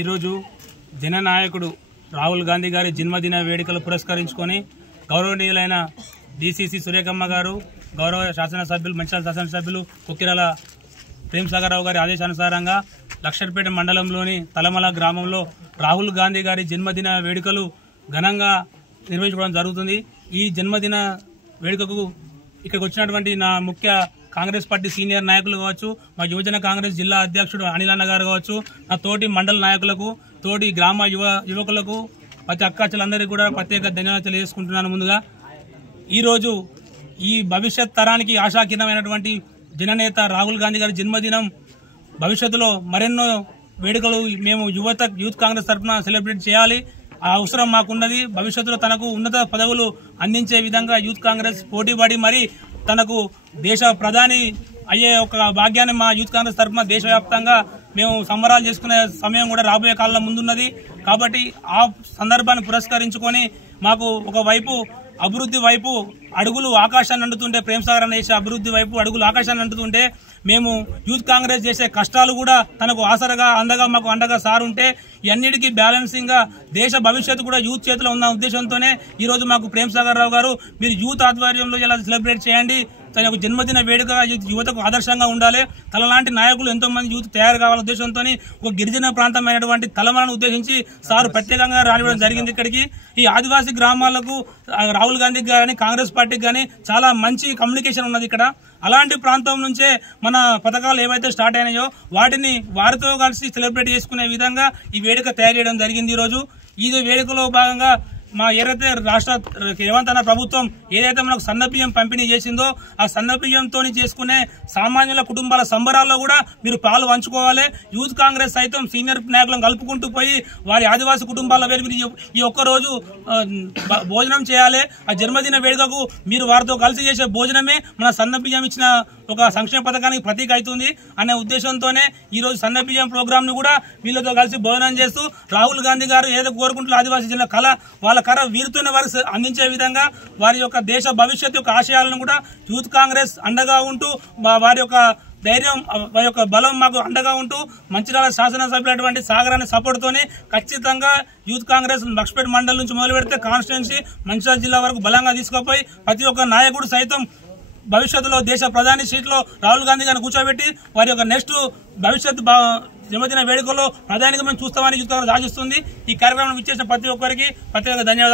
ఈరోజు జననాయకుడు రాహుల్ గాంధీ గారి జన్మదిన వేడుకలు పురస్కరించుకొని గౌరవనీయులైన డీసీసీ సురేఖమ్మ గారు, గౌరవ శాసనసభ్యులు మంచిర్యాల శాసనసభ్యులు కొక్కిరాల ప్రేమసాగరరావు గారి ఆదేశానుసారంగా లక్షర్పేట మండలంలోని తలమల గ్రామంలో రాహుల్ గాంధీ గారి జన్మదిన వేడుకలు ఘనంగా నిర్వహించుకోవడం జరుగుతుంది. ఈ జన్మదిన వేడుకకు ఇక్కడికి వచ్చినటువంటి నా ముఖ్య కాంగ్రెస్ పార్టీ సీనియర్ నాయకులు కావచ్చు, మా యువజన కాంగ్రెస్ జిల్లా అధ్యక్షుడు అనిల్ అన్న గారు కావచ్చు, నా తోటి మండల నాయకులకు, తోటి గ్రామ యువకులకు, ప్రతి అక్కాచెలందరికీ కూడా ప్రత్యేక ధన్యవాదాలు తెలియజేసుకుంటున్నాను. ముందుగా ఈరోజు ఈ భవిష్యత్ తరానికి ఆశాకిరణమైనటువంటి జననేత రాహుల్ గాంధీ గారి జన్మదినం, భవిష్యత్తులో మరెన్నో వేడుకలు మేము యూత్ కాంగ్రెస్ తరఫున సెలబ్రేట్ చేయాలి. ఆ అవసరం మాకున్నది. భవిష్యత్తులో తనకు ఉన్నత పదవులు అందించే విధంగా యూత్ కాంగ్రెస్ పోటీపడి మరి తనకు దేశ ప్రధాని అయ్యే ఒక భాగ్యాన్ని మా యూత్ కాంగ్రెస్ తరఫున దేశవ్యాప్తంగా మేము సంబరాలు చేసుకునే సమయం కూడా రాబోయే కాలంలో ముందున్నది. కాబట్టి ఆ సందర్భాన్ని పురస్కరించుకొని మాకు ఒకవైపు అభివృద్ధి వైపు అడుగులు ఆకాశాన్ని అంటుతుంటే, ప్రేమసాగర్ అన్న చేసే అభివృద్ధి వైపు అడుగులు ఆకాశాన్ని అంటుతుంటే, మేము యూత్ కాంగ్రెస్ చేసే కష్టాలు కూడా తనకు ఆసరగా అందగా మాకు అండగా సార్ ఉంటే ఇవన్నిటికీ బ్యాలెన్సింగ్ గా దేశ భవిష్యత్తు కూడా యూత్ చేతిలో ఉన్న ఉద్దేశంతోనే ఈ రోజు మాకు ప్రేమసాగర్ రావు గారు మీరు యూత్ ఆధ్వర్యంలో ఇలా సెలబ్రేట్ చేయండి, తన యొక్క జన్మదిన వేడుక యువతకు ఆదర్శంగా ఉండాలి, తనలాంటి నాయకులు ఎంతో మంది యూత్ తయారు కావాలనే ఉద్దేశంతో ఒక గిరిజన ప్రాంతమైనటువంటి తలమలను ఉద్దేశించి సార్ ప్రత్యేకంగా రానివ్వడం జరిగింది. ఇక్కడికి ఈ ఆదివాసీ గ్రామాలకు రాహుల్ గాంధీ గాని కాంగ్రెస్ పార్టీకి గానీ చాలా మంచి కమ్యూనికేషన్ ఉన్నది ఇక్కడ. అలాంటి ప్రాంతం నుంచే మన పథకాలు ఏవైతే స్టార్ట్ అయినాయో వాటిని వారితో కలిసి సెలబ్రేట్ చేసుకునే విధంగా ఈ వేడుక తయారు చేయడం జరిగింది. ఈ వేడుకలో భాగంగా మా ఏదైతే రాష్ట్ర రేవంత్ అన్న ప్రభుత్వం ఏదైతే మనకు సన్నబియ్యం పంపిణీ చేసిందో ఆ సన్నబియ్యంతో చేసుకునే సామాన్యుల కుటుంబాల సంబరాల్లో కూడా మీరు పాలు పంచుకోవాలి. యూత్ కాంగ్రెస్ సైతం సీనియర్ నాయకులను కలుపుకుంటూ పోయి వారి ఆదివాసీ కుటుంబాల పేరు ఈ ఒక్కరోజు భోజనం చేయాలి. ఆ జన్మదిన వేడుకకు మీరు వారితో కలిసి చేసే భోజనమే మన సన్నబియ్యం ఇచ్చిన ఒక సంక్షేమ పథకానికి ప్రతీక అవుతుంది అనే ఉద్దేశంతోనే ఈ రోజు సన్నబియ్యం ప్రోగ్రామ్ ను కూడా వీళ్ళతో కలిసి భోజనం చేస్తూ రాహుల్ గాంధీ గారు ఏదో కోరుకుంటున్న ఆదివాసీ జిల్లా కళ వాళ్ళ కళ వీరితోనే వారు అందించే విధంగా వారి యొక్క దేశ భవిష్యత్తు యొక్క ఆశయాలను కూడా యూత్ కాంగ్రెస్ అండగా ఉంటూ వారి యొక్క ధైర్యం, వారి యొక్క బలం మాకు అండగా ఉంటూ మంచిర్యాల శాసనసభ్యులైనటువంటి సాగర్ అనే సపోర్ట్ తోని ఖచ్చితంగా యూత్ కాంగ్రెస్ లక్షపేట మండలం నుంచి మొదలు పెడితే కాన్స్టిట్యున్సీ మంచిర్యాల జిల్లా వరకు బలంగా తీసుకుపోయి ప్రతి ఒక్క నాయకుడు సైతం భవిష్యత్తులో దేశ ప్రధాని సీట్లో రాహుల్ గాంధీ గారిని కూర్చోబెట్టి వారి యొక్క నెక్స్ట్ భవిష్యత్తు జన్మదిన వేడుకలో ప్రధానిగా మేము చూస్తామని యూత్ కాంగ్రెస్ ఆశిస్తుంది. ఈ కార్యక్రమం ఇచ్చేసిన ప్రతి ఒక్కరికి ప్రత్యేక ధన్యవాదాలు.